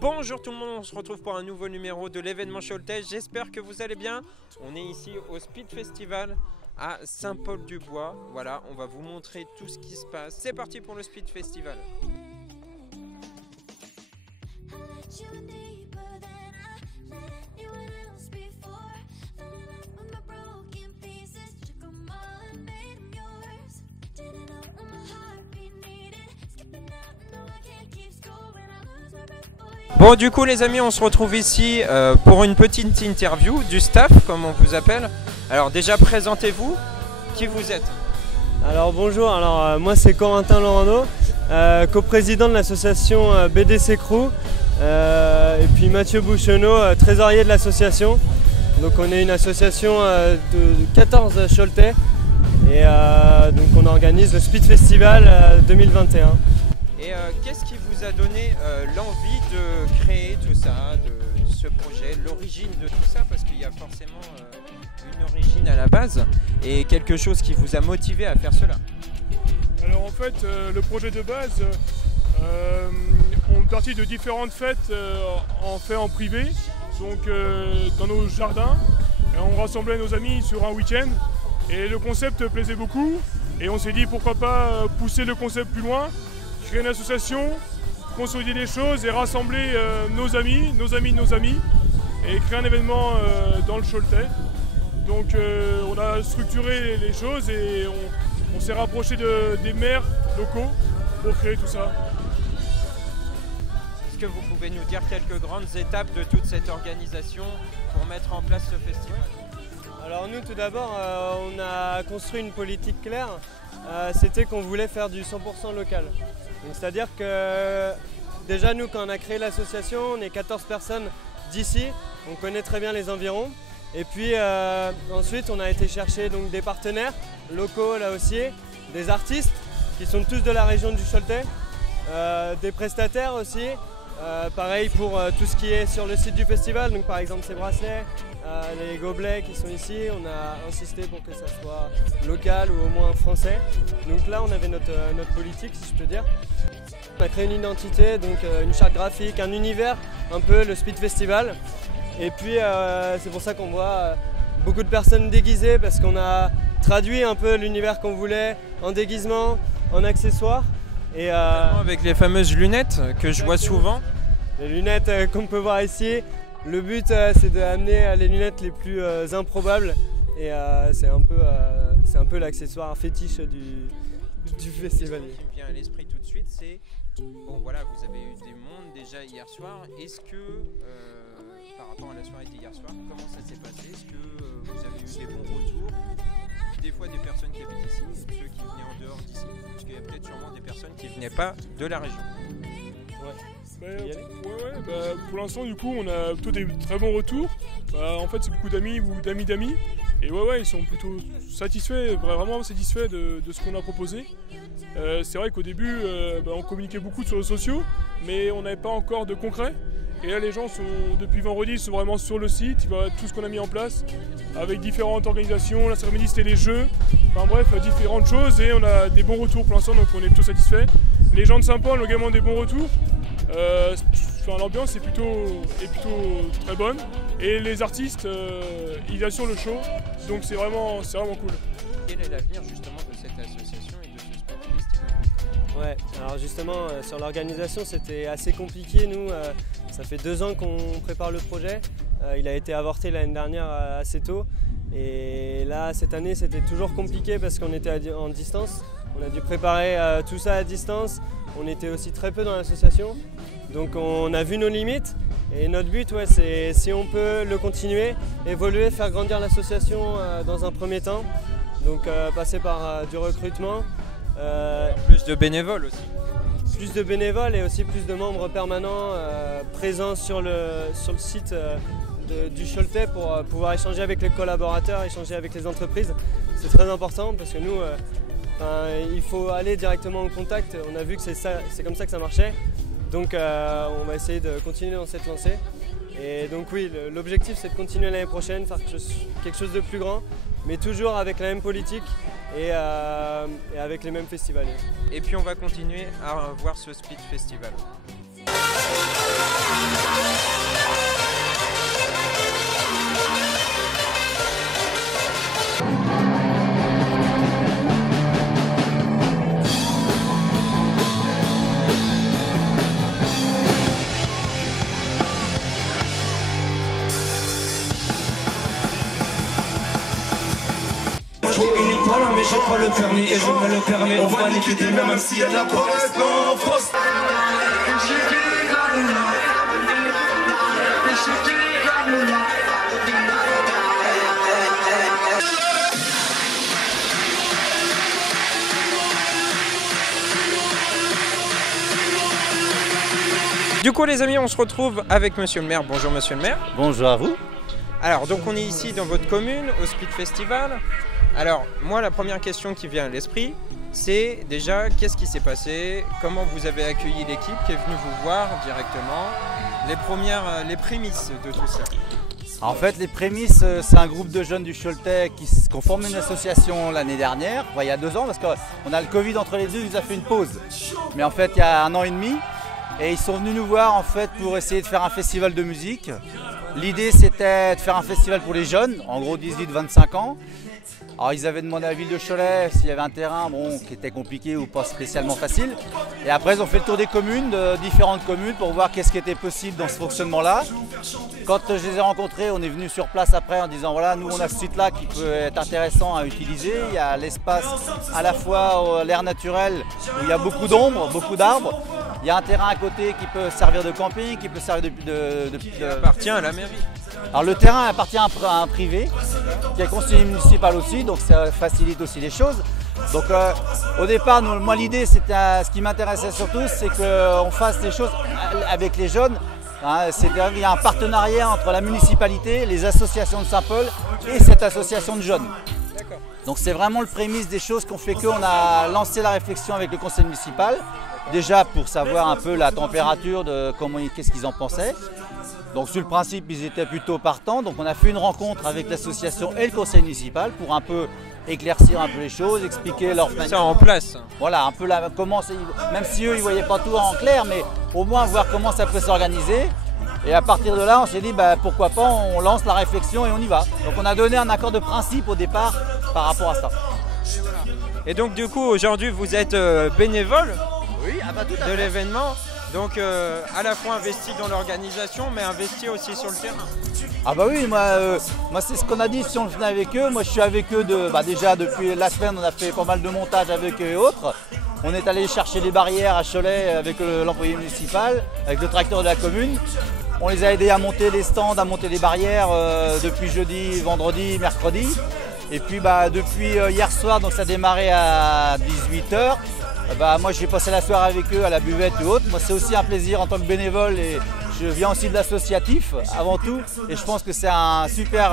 Bonjour tout le monde, on se retrouve pour un nouveau numéro de l'événement Choletais. J'espère que vous allez bien. On est ici au Speed Festival à Saint-Paul-du-Bois. Voilà, on va vous montrer tout ce qui se passe. C'est parti pour le Speed Festival. Bon, du coup les amis, on se retrouve ici pour une petite interview du staff, comme on vous appelle. Alors déjà, présentez-vous, qui vous êtes? Alors bonjour, moi c'est Corentin Laurando, coprésident de l'association BDC Crew, et puis Mathieu Bouchonneau, trésorier de l'association. Donc on est une association de 14 Choletais, et donc on organise le Speed Festival 2021. Et qu'est-ce qui vous a donné l'envie de créer tout ça, de ce projet, l'origine de tout ça? Parce qu'il y a forcément une origine à la base et quelque chose qui vous a motivé à faire cela. Alors en fait, le projet de base, on est parti de différentes fêtes en privé, donc dans nos jardins. Et on rassemblait nos amis sur un week-end et le concept plaisait beaucoup. Et on s'est dit pourquoi pas pousser le concept plus loin, créer une association, consolider les choses et rassembler nos amis de nos amis et créer un événement dans le Choletais. Donc on a structuré les choses et on s'est rapproché des maires locaux pour créer tout ça. Est-ce que vous pouvez nous dire quelques grandes étapes de toute cette organisation pour mettre en place ce festival? Alors nous tout d'abord, on a construit une politique claire, c'était qu'on voulait faire du 100% local. C'est-à-dire que déjà nous quand on a créé l'association, on est 14 personnes d'ici, on connaît très bien les environs. Et puis ensuite on a été chercher donc, des partenaires locaux là aussi, des artistes qui sont tous de la région du Choletais, des prestataires aussi, pareil pour tout ce qui est sur le site du festival, donc par exemple ces bracelets, les gobelets qui sont ici, on a insisté pour que ça soit local ou au moins français. Donc là on avait notre politique si je peux dire. On a créé une identité, donc une charte graphique, un univers, un peu le Speed Festival. Et puis c'est pour ça qu'on voit beaucoup de personnes déguisées parce qu'on a traduit un peu l'univers qu'on voulait en déguisement, en accessoires. Et, avec les fameuses lunettes que je vois souvent. Les lunettes qu'on peut voir ici. Le but c'est d'amener les lunettes les plus improbables et c'est un peu l'accessoire fétiche du festival. Ce qui me vient à l'esprit tout de suite, c'est bon voilà, vous avez eu des mondes déjà hier soir. Est-ce que par rapport à la soirée d'hier soir, comment ça s'est passé? Est-ce que vous avez eu des bons retours? Des fois des personnes qui habitent ici, ceux qui venaient en dehors d'ici, parce qu'il y a peut-être sûrement des personnes qui ne venaient pas de la région. Pour l'instant du coup on a plutôt des très bons retours. En fait c'est beaucoup d'amis ou d'amis. Et ils sont plutôt satisfaits, vraiment satisfaits de ce qu'on a proposé. C'est vrai qu'au début on communiquait beaucoup sur les réseaux sociaux, mais on n'avait pas encore de concret. Et là les gens depuis vendredi sont vraiment sur le site, ils voient tout ce qu'on a mis en place, avec différentes organisations, la cérémonie c'était les jeux, enfin bref, différentes choses et on a des bons retours pour l'instant donc on est plutôt satisfaits. Les gens de Saint-Paul ont également des bons retours. L'ambiance est plutôt très bonne et les artistes ils assurent le show donc c'est vraiment cool. Quel est l'avenir justement de cette association et de ce Speed Festival? Ouais, alors justement sur l'organisation c'était assez compliqué nous, ça fait 2 ans qu'on prépare le projet, il a été avorté l'année dernière assez tôt et là cette année c'était toujours compliqué parce qu'on était en distance, on a dû préparer tout ça à distance, on était aussi très peu dans l'association. Donc on a vu nos limites et notre but c'est si on peut le continuer, évoluer, faire grandir l'association dans un premier temps. Donc passer par du recrutement. Plus de bénévoles aussi. Plus de bénévoles et aussi plus de membres permanents présents sur le site du Choletais pour pouvoir échanger avec les collaborateurs, échanger avec les entreprises. C'est très important parce que nous, il faut aller directement en contact. On a vu que c'est comme ça que ça marchait. Donc on va essayer de continuer dans cette lancée. Et donc oui, l'objectif c'est de continuer l'année prochaine, faire quelque chose de plus grand, mais toujours avec la même politique et avec les mêmes festivals. Et puis on va continuer à voir ce Speed Festival. Mais je prends le permis et je me le permets. On va liquider même s'il y a de la paresse en France. Du coup les amis, on se retrouve avec monsieur le maire. Bonjour monsieur le maire. Bonjour à vous. Alors donc on est ici dans votre commune au Speed Festival. Alors moi la première question qui vient à l'esprit, c'est déjà qu'est-ce qui s'est passé, comment vous avez accueilli l'équipe qui est venue vous voir directement, les prémices de tout ça. En fait les prémices, c'est un groupe de jeunes du Choletais qui ont formé une association l'année dernière, il y a 2 ans parce qu'on a le Covid entre les deux, ils ont fait une pause. Mais en fait il y a 1 an et demi et ils sont venus nous voir en fait pour essayer de faire un festival de musique. L'idée c'était de faire un festival pour les jeunes, en gros 18-25 ans. Alors ils avaient demandé à la ville de Cholet s'il y avait un terrain qui était compliqué ou pas spécialement facile. Et après ils ont fait le tour des communes, de différentes communes pour voir qu'est-ce qui était possible dans ce fonctionnement-là. Quand je les ai rencontrés, on est venu sur place après en disant voilà, nous on a ce site-là qui peut être intéressant à utiliser. Il y a l'espace à la fois l'air naturel où il y a beaucoup d'ombre, beaucoup d'arbres. Il y a un terrain à côté qui peut servir de camping, qui peut servir qui appartient à la mairie. Alors le terrain appartient à un privé, qui est conseiller municipal aussi, donc ça facilite aussi les choses. Donc au départ, moi l'idée, ce qui m'intéressait surtout, c'est qu'on fasse des choses avec les jeunes. Hein, c'est-à-dire qu'il y a un partenariat entre la municipalité, les associations de Saint-Paul et cette association de jeunes. Donc c'est vraiment le prémisse des choses qu'on fait qu'on a lancé la réflexion avec le conseil municipal. Déjà pour savoir un peu la température de qu'est-ce qu'ils en pensaient. Donc sur le principe, ils étaient plutôt partants. Donc on a fait une rencontre avec l'association et le conseil municipal pour un peu éclaircir un peu les choses, expliquer leur manière. Ça en place. Voilà, un peu comment, même si eux ils voyaient pas tout en clair, mais au moins voir comment ça peut s'organiser. Et à partir de là, on s'est dit pourquoi pas, on lance la réflexion et on y va. Donc on a donné un accord de principe au départ par rapport à ça. Et donc du coup aujourd'hui vous êtes bénévole. Oui, tout à fait. De l'événement, donc à la fois investi dans l'organisation mais investi aussi sur le terrain. Ah bah oui, moi c'est ce qu'on a dit si on venait avec eux. Moi je suis avec eux déjà depuis la semaine, on a fait pas mal de montage avec eux et autres. On est allé chercher les barrières à Cholet avec l'employé municipal, avec le tracteur de la commune. On les a aidés à monter les stands, à monter les barrières depuis jeudi, vendredi, mercredi. Et puis depuis hier soir, donc ça a démarré à 18 h. Moi j'ai passé la soirée avec eux à la buvette et autres. Moi c'est aussi un plaisir en tant que bénévole et je viens aussi de l'associatif avant tout. Et je pense que c'est un super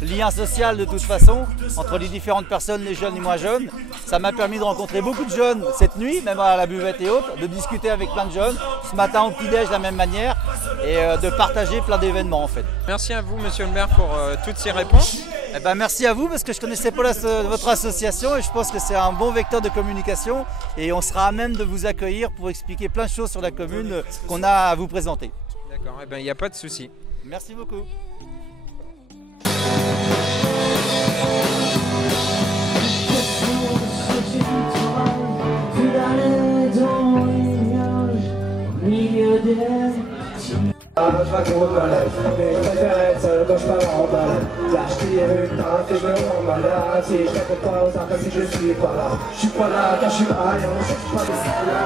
lien social de toute façon entre les différentes personnes, les jeunes et moins jeunes. Ça m'a permis de rencontrer beaucoup de jeunes cette nuit, même à la buvette et autres, de discuter avec plein de jeunes, ce matin au petit-déj de la même manière et de partager plein d'événements en fait. Merci à vous monsieur le maire pour toutes ces réponses. Merci à vous parce que je ne connaissais pas votre association et je pense que c'est un bon vecteur de communication et on sera à même de vous accueillir pour expliquer plein de choses sur la commune qu'on a à vous présenter. D'accord, il n'y a pas de souci. Merci beaucoup. Je raconte ma life, mais je préfère être seul quand je pars en balade. L'acheter une tarte et je me rends malade. Si je réponds pas aux appels, si je suis pas là. Je suis pas là quand je suis pas là, je suis pas là.